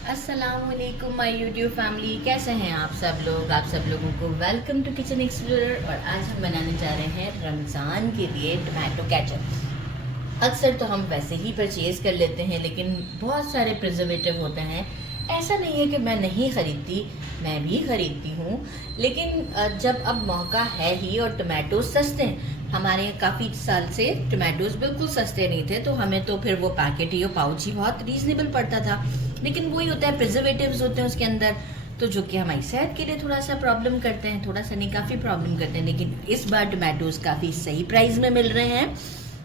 अस्सलामुअलैकुम my YouTube family, कैसे हैं आप सब लोग। आप सब लोगों को वेलकम टू किचन एक्सप्लोरर। और आज हम बनाने जा रहे हैं रमज़ान के लिए टमाटो केचप। अक्सर तो हम वैसे ही परचेज़ कर लेते हैं, लेकिन बहुत सारे प्रिजर्वेटिव होते हैं। ऐसा नहीं है कि मैं नहीं ख़रीदती, मैं भी ख़रीदती हूँ, लेकिन जब अब मौका है ही और टमाटो सस्ते हैं। हमारे यहाँ काफ़ी साल से टमाटोज़ बिल्कुल सस्ते नहीं थे, तो हमें तो फिर वो पैकेट ही और पाउच ही बहुत रीज़नेबल पड़ता था। लेकिन वही होता है, प्रिजर्वेटिव्स होते हैं उसके अंदर, तो जो कि हमारी सेहत के लिए थोड़ा सा प्रॉब्लम करते हैं, थोड़ा सा नहीं काफ़ी प्रॉब्लम करते हैं। लेकिन इस बार टमाटोज़ काफ़ी सही प्राइस में मिल रहे हैं,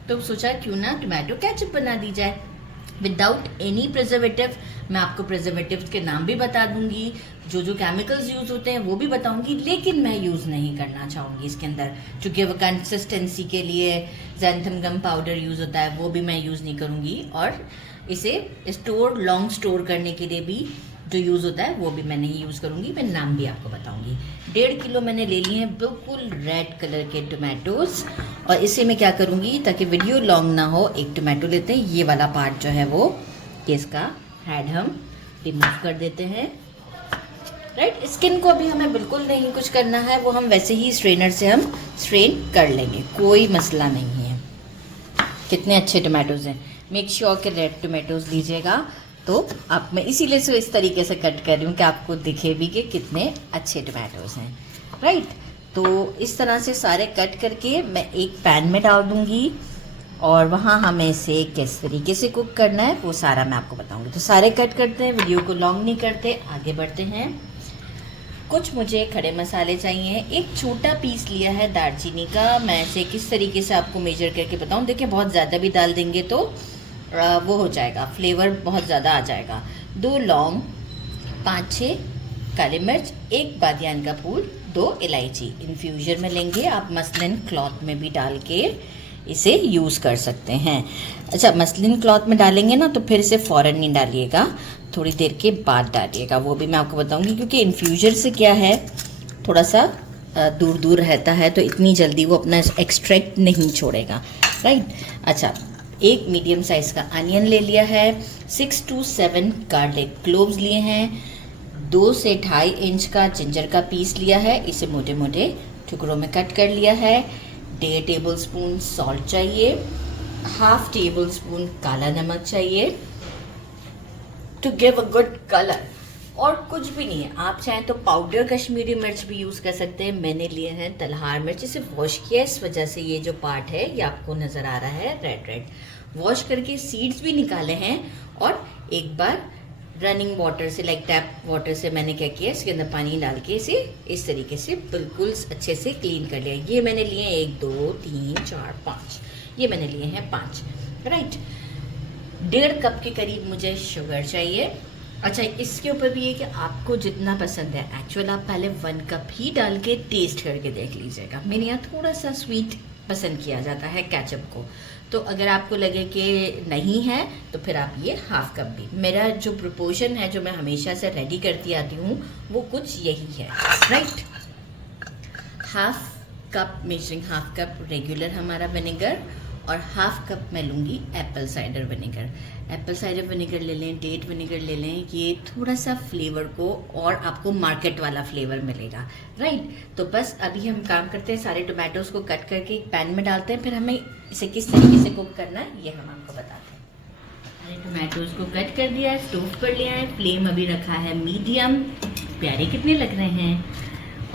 तो सोचा क्यों ना टमाटो केचप बना दी जाए विदाउट एनी प्रिजर्वेटिव। मैं आपको प्रिजर्वेटिव्स के नाम भी बता दूंगी, जो जो केमिकल्स यूज़ होते हैं वो भी बताऊंगी, लेकिन मैं यूज़ नहीं करना चाहूँगी इसके अंदर, क्योंकि वो कंसिस्टेंसी के लिए ज़ैंथम गम पाउडर यूज़ होता है, वो भी मैं यूज़ नहीं करूँगी। और इसे लॉन्ग स्टोर करने के लिए भी जो यूज़ होता है वो भी मैं नहीं यूज़ करूँगी। मैं नाम भी आपको बताऊँगी। 1.5 किलो मैंने ले लिए हैं बिल्कुल रेड कलर के टमाटोज़। और इसे मैं क्या करूँगी, ताकि वीडियो लॉन्ग ना हो, एक टमाटो लेते हैं, ये वाला पार्ट जो है वो, इसका हेड हम रिमूव कर देते हैं। राइट, स्किन को अभी हमें बिल्कुल नहीं कुछ करना है, वो हम वैसे ही स्ट्रेनर से हम स्ट्रेन कर लेंगे, कोई मसला नहीं है। कितने अच्छे टमाटोज़ हैं। मेक श्योर कि रेड टमाटोज़ लीजिएगा। तो अब मैं इसीलिए से इस तरीके से कट कर रही हूँ कि आपको दिखे भी कि कितने अच्छे टमाटोज़ हैं। राइट, तो इस तरह से सारे कट करके मैं एक पैन में डाल दूँगी, और वहाँ हमें इसे किस तरीके से कुक करना है वो सारा मैं आपको बताऊँगी। तो सारे कट करते हैं, वीडियो को लॉन्ग नहीं करते, आगे बढ़ते हैं। कुछ मुझे खड़े मसाले चाहिए। एक छोटा पीस लिया है दालचीनी का। मैं इसे किस तरीके से आपको मेजर करके बताऊँ। देखिए, बहुत ज़्यादा भी डाल देंगे तो वो हो जाएगा, फ्लेवर बहुत ज़्यादा आ जाएगा। 2 लौंग, 5-6 काली मिर्च, 1 बादियान का फूल, 2 इलायची। इन्फ्यूज़र में लेंगे, आप मसलिन क्लॉथ में भी डाल के इसे यूज़ कर सकते हैं। अच्छा, मसलिन क्लॉथ में डालेंगे ना तो फिर इसे फ़ौरन नहीं डालिएगा, थोड़ी देर के बाद डालिएगा, वो भी मैं आपको बताऊंगी। क्योंकि इन्फ्यूज़र से क्या है, थोड़ा सा दूर दूर रहता है, तो इतनी जल्दी वो अपना एक्सट्रैक्ट नहीं छोड़ेगा। राइट, अच्छा, एक मीडियम साइज़ का अनियन ले लिया है, 6 to 7 गार्लिक क्लोव्स लिए हैं, 2 से 2.5 इंच का जिंजर का पीस लिया है, इसे मोटे मोटे टुकड़ों में कट कर लिया है। 1.5 टेबल स्पून सॉल्ट चाहिए, 1/2 टेबल स्पून काला नमक चाहिए to give a good colour. और कुछ भी नहीं है, आप चाहें तो पाउडर कश्मीरी मिर्च भी यूज़ कर सकते हैं। मैंने लिए हैं तलहार मिर्च, इसे वॉश किया, इस वजह से ये जो पार्ट है ये आपको नज़र आ रहा है रेड रेड। वॉश करके सीड्स भी निकाले हैं, और एक बार रनिंग वाटर से, लाइक टैप वाटर से मैंने क्या किया, इसके अंदर पानी डाल के इसे इस तरीके से बिल्कुल अच्छे से क्लीन कर लिया। ये मैंने लिए 1 2 3 4 5, ये मैंने लिए हैं 5। राइट, 1.5 कप के करीब मुझे शुगर चाहिए। अच्छा, इसके ऊपर भी है कि आपको जितना पसंद है, एक्चुअल आप पहले 1 कप ही डाल के टेस्ट करके देख लीजिएगा। मेरे यहाँ थोड़ा सा स्वीट पसंद किया जाता है केचप को, तो अगर आपको लगे कि नहीं है तो फिर आप ये 1/2 कप भी। मेरा जो प्रोपोर्शन है, जो मैं हमेशा से रेडी करती आती हूँ, वो कुछ यही है। Right, 1/2 cup measuring, 1/2 cup regular हमारा विनेगर, और 1/2 कप मैं लूँगी Apple cider vinegar. Apple cider vinegar ले लें, डेट विनेगर ले लें, ये थोड़ा सा फ्लेवर को और आपको मार्केट वाला फ्लेवर मिलेगा। राइट, तो बस अभी हम काम करते हैं, सारे टोमेटोज़ को कट करके एक पैन में डालते हैं, फिर हमें इसे किस तरीके से कुक करना है ये हम आपको बताते हैं। सारे टोमेटोज़ को कट कर दिया है, स्टोव पर लिया है, फ्लेम अभी रखा है मीडियम। प्यारे कितने लग रहे हैं।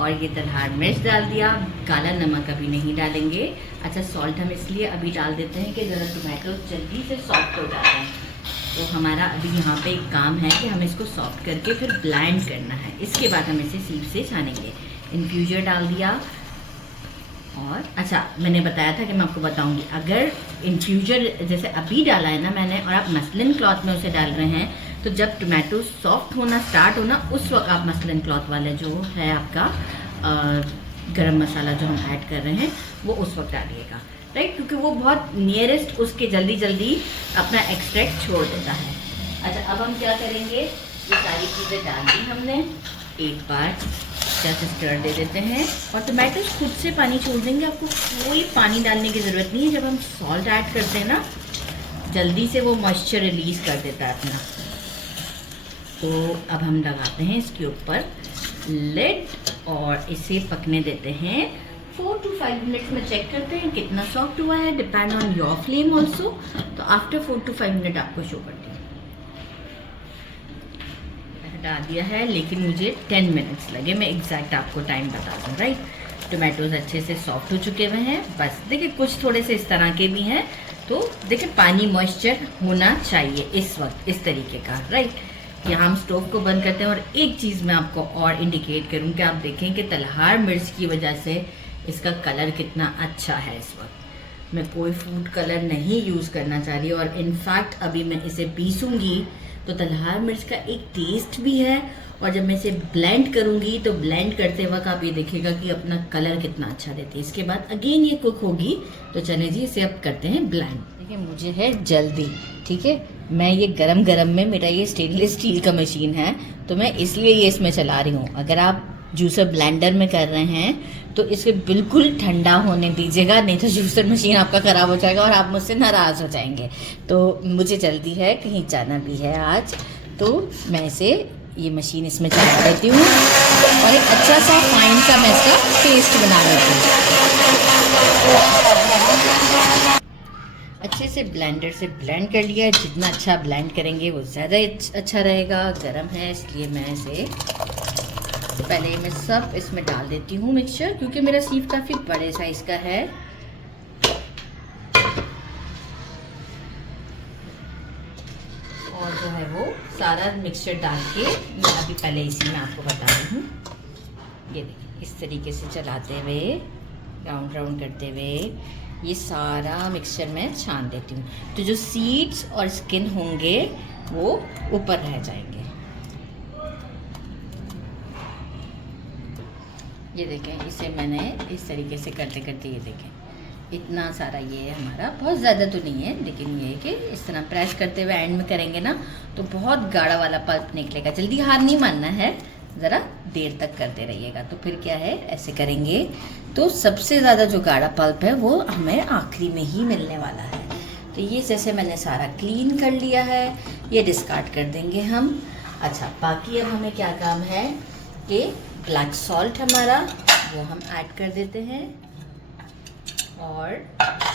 और ये तलहार मिर्च डाल दिया, काला नमक अभी नहीं डालेंगे। अच्छा, सॉल्ट हम इसलिए अभी डाल देते हैं कि ज़रा टोमेटो जल्दी से सॉफ्ट हो जाते हैं। तो हमारा अभी यहाँ पे एक काम है कि हमें इसको सॉफ्ट करके फिर ब्लेंड करना है, इसके बाद हम इसे सीप से छानेंगे। इन्फ्यूज़र डाल दिया। और अच्छा, मैंने बताया था कि मैं आपको बताऊंगी, अगर इन्फ्यूज़र जैसे अभी डाला है ना मैंने, और आप मसलिन क्लॉथ में उसे डाल रहे हैं, तो जब टमाटो सॉफ्ट होना स्टार्ट होना, उस वक्त आप मसलिन क्लॉथ वाले जो है आपका गरम मसाला जो हम ऐड कर रहे हैं वो उस वक्त डालिएगा। राइट, क्योंकि वो बहुत नियरेस्ट उसके जल्दी जल्दी अपना एक्सट्रैक्ट छोड़ देता है। अच्छा, अब हम क्या करेंगे, ये सारी चीज़ें डाल दी हमने, एक बार जैसे स्टर दे देते हैं, और टमाटो खुद से पानी छोड़ देंगे, आपको कोई पानी डालने की ज़रूरत नहीं है। जब हम सॉल्ट ऐड करते हैं ना, जल्दी से वो मॉइस्चर रिलीज़ कर देता है अपना। तो अब हम लगाते हैं इसके ऊपर लिड और इसे पकने देते हैं 4 to 5 मिनट्स में। चेक करते हैं कितना सॉफ्ट हुआ है, depend on your flame also. तो आफ्टर 4 to 5 मिनट आपको शो करती है। हटा दिया है, लेकिन मुझे 10 मिनट्स लगे। मैं एग्जैक्ट आपको टाइम बता दूँ, राइट। टोमेटोज अच्छे से सॉफ्ट हो चुके हुए हैं। बस देखिए कुछ थोड़े से इस तरह के भी हैं, तो देखिए पानी मॉइस्चर होना चाहिए इस वक्त इस तरीके का, राइट। यहाँ हम स्टोव को बंद करते हैं। और एक चीज़ मैं आपको और इंडिकेट करूँ कि आप देखें कि तलहार मिर्च की वजह से इसका कलर कितना अच्छा है। इस वक्त मैं कोई फूड कलर नहीं यूज़ करना चाह रही, और इनफैक्ट अभी मैं इसे पीसूँगी तो तलहार मिर्च का एक टेस्ट भी है, और जब मैं इसे ब्लेंड करूँगी तो ब्लेंड करते वक्त आप ये देखिएगा कि अपना कलर कितना अच्छा देती है। इसके बाद अगेन ये कुक होगी। तो चले जी इसे अब करते हैं ब्लेंड। देखिए मुझे है जल्दी, ठीक है। मैं ये गरम गरम में, मेरा ये स्टेनलेस स्टील का मशीन है तो मैं इसलिए ये इसमें चला रही हूँ। अगर आप जूसर ब्लेंडर में कर रहे हैं तो इसे बिल्कुल ठंडा होने दीजिएगा, नहीं तो जूसर मशीन आपका ख़राब हो जाएगा और आप मुझसे नाराज़ हो जाएंगे। तो मुझे जल्दी है, कहीं जाना भी है आज, तो मैं इसे ये मशीन इसमें चला देती हूँ और एक अच्छा सा फाइन सा मैं इसका पेस्ट बना लेती हूँ। अच्छे से ब्लेंडर से ब्लेंड कर लिया है। जितना अच्छा ब्लेंड करेंगे वो ज़्यादा अच्छा रहेगा। गरम है इसलिए मैं इसे पहले मैं सब इसमें डाल देती हूँ मिक्सचर, क्योंकि मेरा सीव काफ़ी बड़े साइज़ का है। और जो है वो सारा मिक्सचर डाल के मैं अभी पहले इसी में आपको बता रही हूँ। ये देखिए इस तरीके से चलाते हुए, राउंड राउंड करते हुए ये सारा मिक्सचर मैं छान देती हूँ। तो जो सीड्स और स्किन होंगे वो ऊपर रह जाएंगे। ये देखें, इसे मैंने इस तरीके से करते करते ये देखें इतना सारा, ये हमारा बहुत ज़्यादा तो नहीं है, लेकिन ये है कि इस तरह प्रेस करते हुए एंड में करेंगे ना तो बहुत गाढ़ा वाला पल्प निकलेगा। जल्दी हार नहीं मानना है, ज़रा देर तक करते रहिएगा। तो फिर क्या है, ऐसे करेंगे तो सबसे ज़्यादा जो गाढ़ा पल्प है वो हमें आखिरी में ही मिलने वाला है। तो ये जैसे मैंने सारा क्लीन कर लिया है, ये डिस्कार्ड कर देंगे हम। अच्छा, बाकी अब हमें क्या काम है कि ब्लैक सॉल्ट हमारा वो हम ऐड कर देते हैं और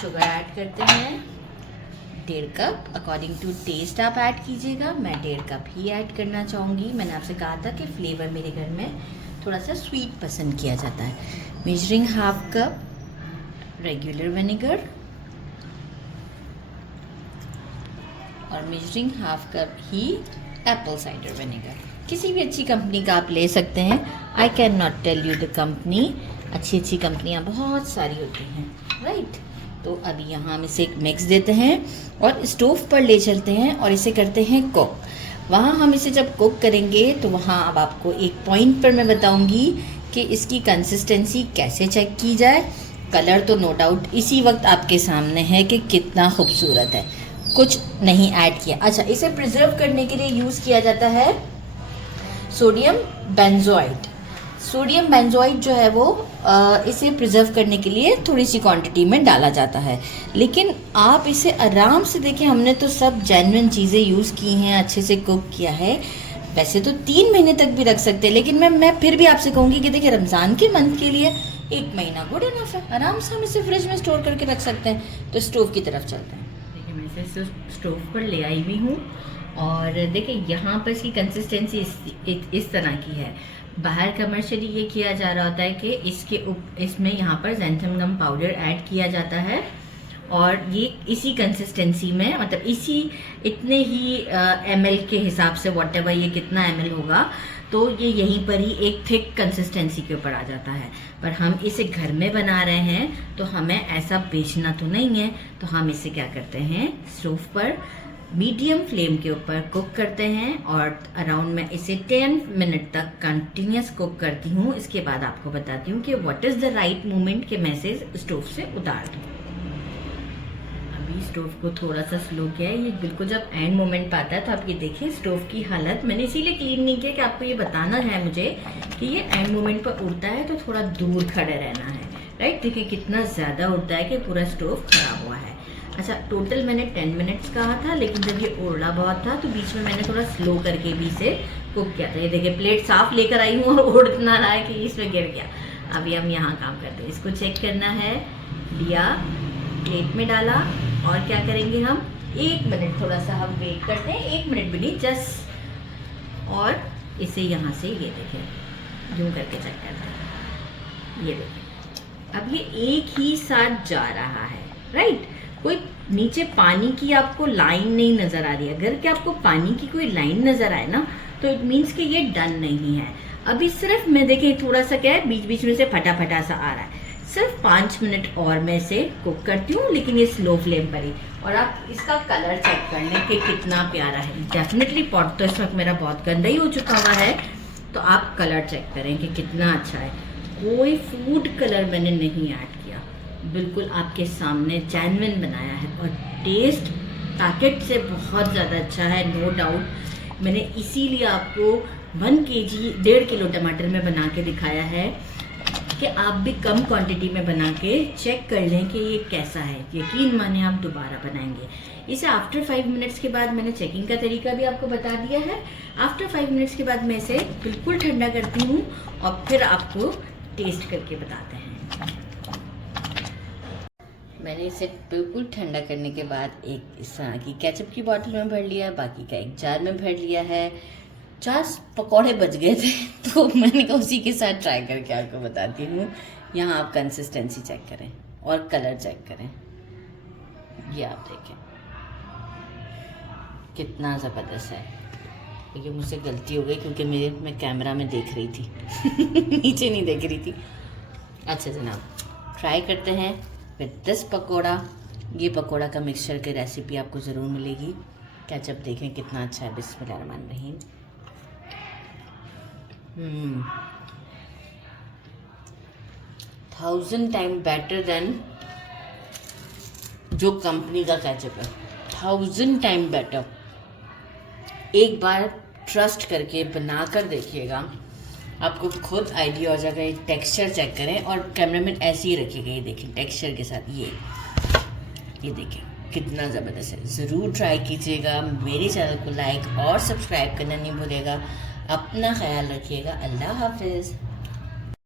शुगर ऐड करते हैं 1.5 कप। अकॉर्डिंग टू टेस्ट आप ऐड कीजिएगा। मैं 1.5 कप ही ऐड करना चाहूँगी। मैंने आपसे कहा था कि फ्लेवर मेरे घर में थोड़ा सा स्वीट पसंद किया जाता है। मेजरिंग 1/2 कप रेगुलर विनेगर और मेजरिंग 1/2 कप ही एप्पल साइडर विनेगर। किसी भी अच्छी कंपनी का आप ले सकते हैं। I can not tell you the company. अच्छी अच्छी कंपनियां बहुत सारी होती हैं, राइट। तो अभी यहाँ हम इसे एक मिक्स देते हैं और स्टोव पर ले चलते हैं और इसे करते हैं कुक। वहाँ हम इसे जब कुक करेंगे तो वहाँ अब आपको एक पॉइंट पर मैं बताऊँगी कि इसकी कंसिस्टेंसी कैसे चेक की जाए। कलर तो नो डाउट इसी वक्त आपके सामने है कि कितना खूबसूरत है, कुछ नहीं ऐड किया। अच्छा, इसे प्रिजर्व करने के लिए यूज़ किया जाता है सोडियम बेंजोइट। सोडियम बेंजोइट जो है वो इसे प्रिजर्व करने के लिए थोड़ी सी क्वांटिटी में डाला जाता है, लेकिन आप इसे आराम से देखिए, हमने तो सब जेन्युइन चीज़ें यूज़ की हैं, अच्छे से कुक किया है। वैसे तो 3 महीने तक भी रख सकते हैं, लेकिन मैं फिर भी आपसे कहूँगी कि देखिए रमज़ान के मंथ के लिए 1 महीना गुड इनफ है। आराम से हम इसे फ्रिज में स्टोर करके रख सकते हैं। तो स्टोव की तरफ चलते हैं। देखिए मैं इसे स्टोव पर ले आई हुई हूँ और देखिए यहाँ पर इसकी कंसिस्टेंसी इस तरह की है। बाहर कमर्शियली ये किया जा रहा होता है कि इसमें यहाँ पर ज़ैंथम गम पाउडर ऐड किया जाता है और ये इसी कंसिस्टेंसी में, मतलब इसी इतने ही ml के हिसाब से, व्हाटएवर ये कितना ml होगा, तो ये यहीं पर ही एक थिक कंसिस्टेंसी के ऊपर आ जाता है। पर हम इसे घर में बना रहे हैं तो हमें ऐसा बेचना तो नहीं है, तो हम इसे क्या करते हैं, स्टोव पर मीडियम फ्लेम के ऊपर कुक करते हैं और अराउंड मैं इसे 10 मिनट तक कंटिन्यूस कुक करती हूँ। इसके बाद आपको बताती हूँ कि what is the right moment के मैं इसे स्टोव से उतार दूँ। अभी स्टोव को थोड़ा सा स्लो किया है, ये बिल्कुल जब एंड मोमेंट पाता है तो आप ये देखिए स्टोव की हालत। मैंने इसीलिए क्लीन नहीं किया कि आपको ये बताना है मुझे कि ये एंड मोमेंट पर उड़ता है तो थोड़ा दूर खड़े रहना है, राइट। देखिए कितना ज़्यादा उड़ता है कि पूरा स्टोव खराब हुआ है। अच्छा, टोटल मैंने 10 मिनट्स कहा था, लेकिन जब ये ओरड़ा बहुत था तो बीच में मैंने थोड़ा स्लो करके भी इसे कुक किया था। ये देखिए प्लेट साफ लेकर आई हूँ और उड़ ना रहा है कि इसमें गिर गया। अभी हम यहाँ काम करते हैं, इसको चेक करना है। लिया, प्लेट में डाला, और क्या करेंगे हम 1 मिनट थोड़ा सा हम वेट करते हैं, 1 मिनट भी नहीं, जस्ट। और इसे यहाँ से ये देखें यूँ करके चेक करते हैं, ये देखें अब ये एक ही साथ जा रहा है, राइट। कोई नीचे पानी की आपको लाइन नहीं नज़र आ रही है। अगर क्या आपको पानी की कोई लाइन नज़र आए ना तो इट मीन्स कि ये डन नहीं है। अभी सिर्फ मैं देखें थोड़ा सा क्या है, बीच बीच में से फटा फटा सा आ रहा है। सिर्फ 5 मिनट और मैं इसे कुक करती हूँ, लेकिन ये स्लो फ्लेम पर ही। और आप इसका कलर चेक कर लें कि कितना प्यारा है। डेफिनेटली पॉट तो इस वक्त मेरा बहुत गंदा ही हो चुका हुआ है, तो आप कलर चेक करें कि कितना अच्छा है। कोई फूड कलर मैंने नहीं ऐड किया, बिल्कुल आपके सामने जेन्युइन बनाया है। और टेस्ट पैकेट से बहुत ज़्यादा अच्छा है, नो डाउट। मैंने इसीलिए आपको 1 kg 1.5 किलो टमाटर में बना के दिखाया है कि आप भी कम क्वांटिटी में बना के चेक कर लें कि ये कैसा है। यकीन माने आप दोबारा बनाएंगे इसे। आफ्टर 5 मिनट्स के बाद मैंने चेकिंग का तरीका भी आपको बता दिया है। आफ्टर 5 मिनट्स के बाद मैं इसे बिल्कुल ठंडा करती हूँ और फिर आपको टेस्ट करके बताते हैं। मैंने इसे बिल्कुल ठंडा करने के बाद एक इस तरह की केचप की बोतल में भर लिया, बाकी का एक जार में भर लिया है। 4 पकौड़े बच गए थे तो मैंने कहा उसी के साथ ट्राई करके आपको बताती हूँ। यहाँ आप कंसिस्टेंसी चेक करें और कलर चेक करें, ये आप देखें कितना ज़बरदस्त है। ये मुझसे गलती हो गई क्योंकि मैं कैमरा में देख रही थी नीचे नहीं देख रही थी। अच्छा जनाब, ट्राई करते हैं विद दिस पकौड़ा। ये पकौड़ा का मिक्सचर की रेसिपी आपको ज़रूर मिलेगी। केचप देखें कितना अच्छा है, बिस्मिल्लाहिर्रहमानिर्रहीम। 1000 टाइम बेटर देन जो कंपनी का केचप है, 1000 टाइम बेटर। एक बार ट्रस्ट करके बना कर देखिएगा, आपको खुद आइडिया हो जाएगा। एक टेक्सचर चेक करें और कैमरामैन ऐसे ही रखिएगा, ये देखें टेक्सचर के साथ, ये देखें कितना ज़बरदस्त है। ज़रूर ट्राई कीजिएगा। मेरे चैनल को लाइक और सब्सक्राइब करना नहीं भूलिएगा। अपना ख्याल रखिएगा। अल्लाह हाफिज़।